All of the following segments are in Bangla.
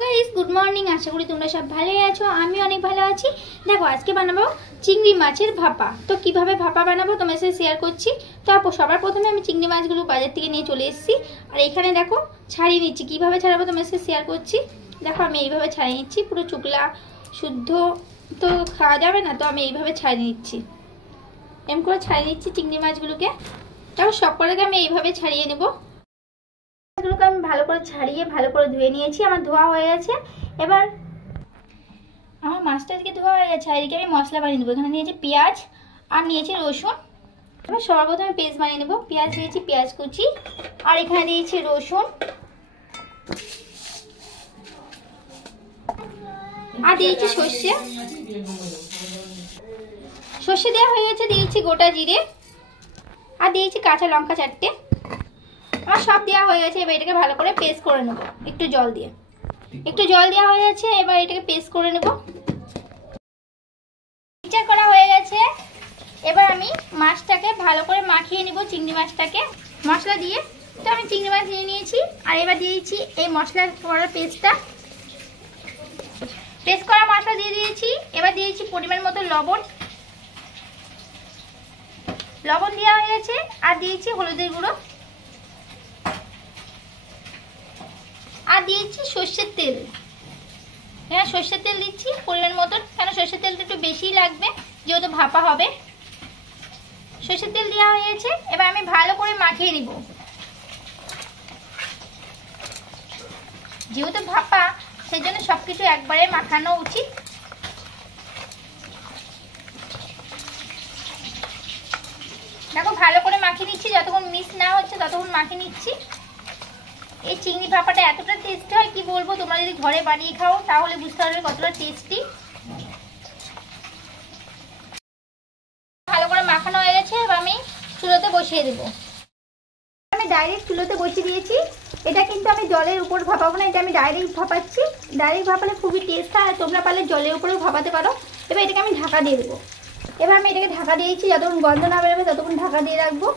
Guys good morning. आशा करी তোমরা সব ভালোই আছো, আমি অনেক ভালো আছি। দেখো আজকে বানাবো চিংড়ি মাছের ভাপা। তো কিভাবে ভাপা বানাবো তোমাদের সাথে শেয়ার করছি। তো সবার প্রথমে আমি চিংড়ি মাছগুলো বাজার থেকে নিয়ে চলে এসেছি, আর এখানে দেখো ছাড়িয়ে নিচ্ছি। কিভাবে ছাড়াবো তোমাদের সাথে শেয়ার করছি। দেখো আমি এইভাবে ছাড়িয়ে নিচ্ছি, পুরো চুকলা শুদ্ধ তো খাওয়া যাবে না, তো আমি এইভাবে ছাড়িয়ে নিচ্ছি। এম করে ছাড়িয়ে নিচ্ছি চিংড়ি মাছগুলোকে। দেখো সব কটাকে আমি এইভাবে ছাড়িয়ে নেবো। মাছগুলোকে আমি ভালো করে ছাড়িয়ে ভালো করে ধুয়ে নিয়েছি, আমার ধোয়া হয়ে গেছে। এবার আমার মাছটা আজকে ধোয়া হয়ে গেছে, আর এদিকে আমি মশলা বানিয়ে নেবো। এখানে নিয়েছি পেঁয়াজ আর নিয়েছি রসুন। এবার সবার প্রথমে পেস্ট বানিয়ে নেবো। পেঁয়াজ দিয়েছি, পেঁয়াজ কুচি, আর এখানে দিয়েছি রসুন, আর দিয়েছি সর্ষে। সর্ষে দেওয়া হয়ে গেছে, দিয়েছি গোটা জিরে, আর দিয়েছি কাঁচা লঙ্কা 4টে। আমার সব দেওয়া হয়ে গেছে। এবার এটাকে ভালো করে পেস্ট করে নেবো একটু জল দিয়ে। একটু জল দেওয়া হয়ে গেছে, এবার এটাকে পেস্ট করে নেবো। মিক্সচার করা হয়ে গেছে। এবার আমি মাছটাকে ভালো করে মাখিয়ে নিব, চিংড়ি মাছটাকে মশলা দিয়ে। তো আমি চিংড়ি মাছ নিয়ে নিয়েছি, আর এবার দিয়েছি এই মশলা করার পেস্টটা। পেস্ট করা মশলা দিয়ে দিয়েছি। এবার দিয়েছি পরিমাণ মতো লবণ। লবণ দেওয়া হয়ে গেছে, আর দিয়েছি হলুদের গুঁড়ো, আর দিয়েছি সর্ষের তেল। হ্যাঁ সর্ষের তেল দিচ্ছি পরিমাণ মতন, কেন সর্ষের তেলটা একটু বেশি লাগবে যেহেতু ভাপা হবে। সর্ষের তেল দেওয়া হয়ে গেছে। এবার আমি ভালো করে মাখিয়ে নিব। যেহেতু ভাপা সেই জন্য সবকিছু একবারে মাখানো উচিত। দেখো ভালো করে মাখিয়ে নিচ্ছি, যতক্ষণ মিক্স না হচ্ছে ততক্ষণ মাখিয়ে নিচ্ছি। এই চিংড়ি ভাপাটা এতটা টেস্টি হয় কি বলবো, তোমরা যদি ঘরে বানিয়ে খাও তাহলে বুঝতে পারবে কতটা টেস্টি। ভালো করে মাখানো হয়ে গেছে। এবার আমি চুলোতে বসিয়ে দেবো। আমি ডাইরেক্ট চুলোতে বসিয়ে দিয়েছি। এটা কিন্তু আমি জলের উপর ভাপাবো না, এটা আমি ডাইরেক্ট ভাপাচ্ছি। ডাইরেক্ট ভাপালে খুবই টেস্ট হয়, আর তোমরা পারলে জলের উপরেও ভাপাতে পারো। এবার এটাকে আমি ঢাকা দিয়ে দেবো। এবার আমি এটাকে ঢাকা দিয়েছি, যতক্ষণ গন্ধ না বেরোবে ততক্ষণ ঢাকা দিয়ে রাখবো।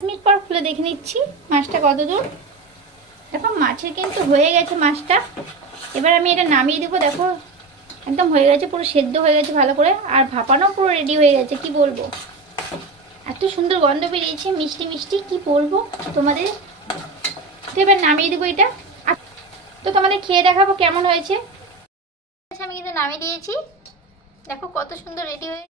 মিনিট পর খুলে দেখে নিচ্ছি মাছটা কত দূর। দেখো মাছের কিন্তু হয়ে গেছে মাছটা। এবার আমি এটা নামিয়ে দেবো। দেখো একদম হয়ে গেছে, পুরো সেদ্ধ হয়ে গেছে ভালো করে, আর ভাপানো পুরো রেডি হয়ে গেছে। কি বলবো, এত সুন্দর গন্ধ বেরিয়েছে, মিষ্টি মিষ্টি, কি বলবো তোমাদের। তো এবার নামিয়ে দেবো এটা। তো তোমাদের খেয়ে দেখাবো কেমন হয়েছে। আমি কিন্তু নামিয়ে দিয়েছি। দেখো কত সুন্দর রেডি হয়ে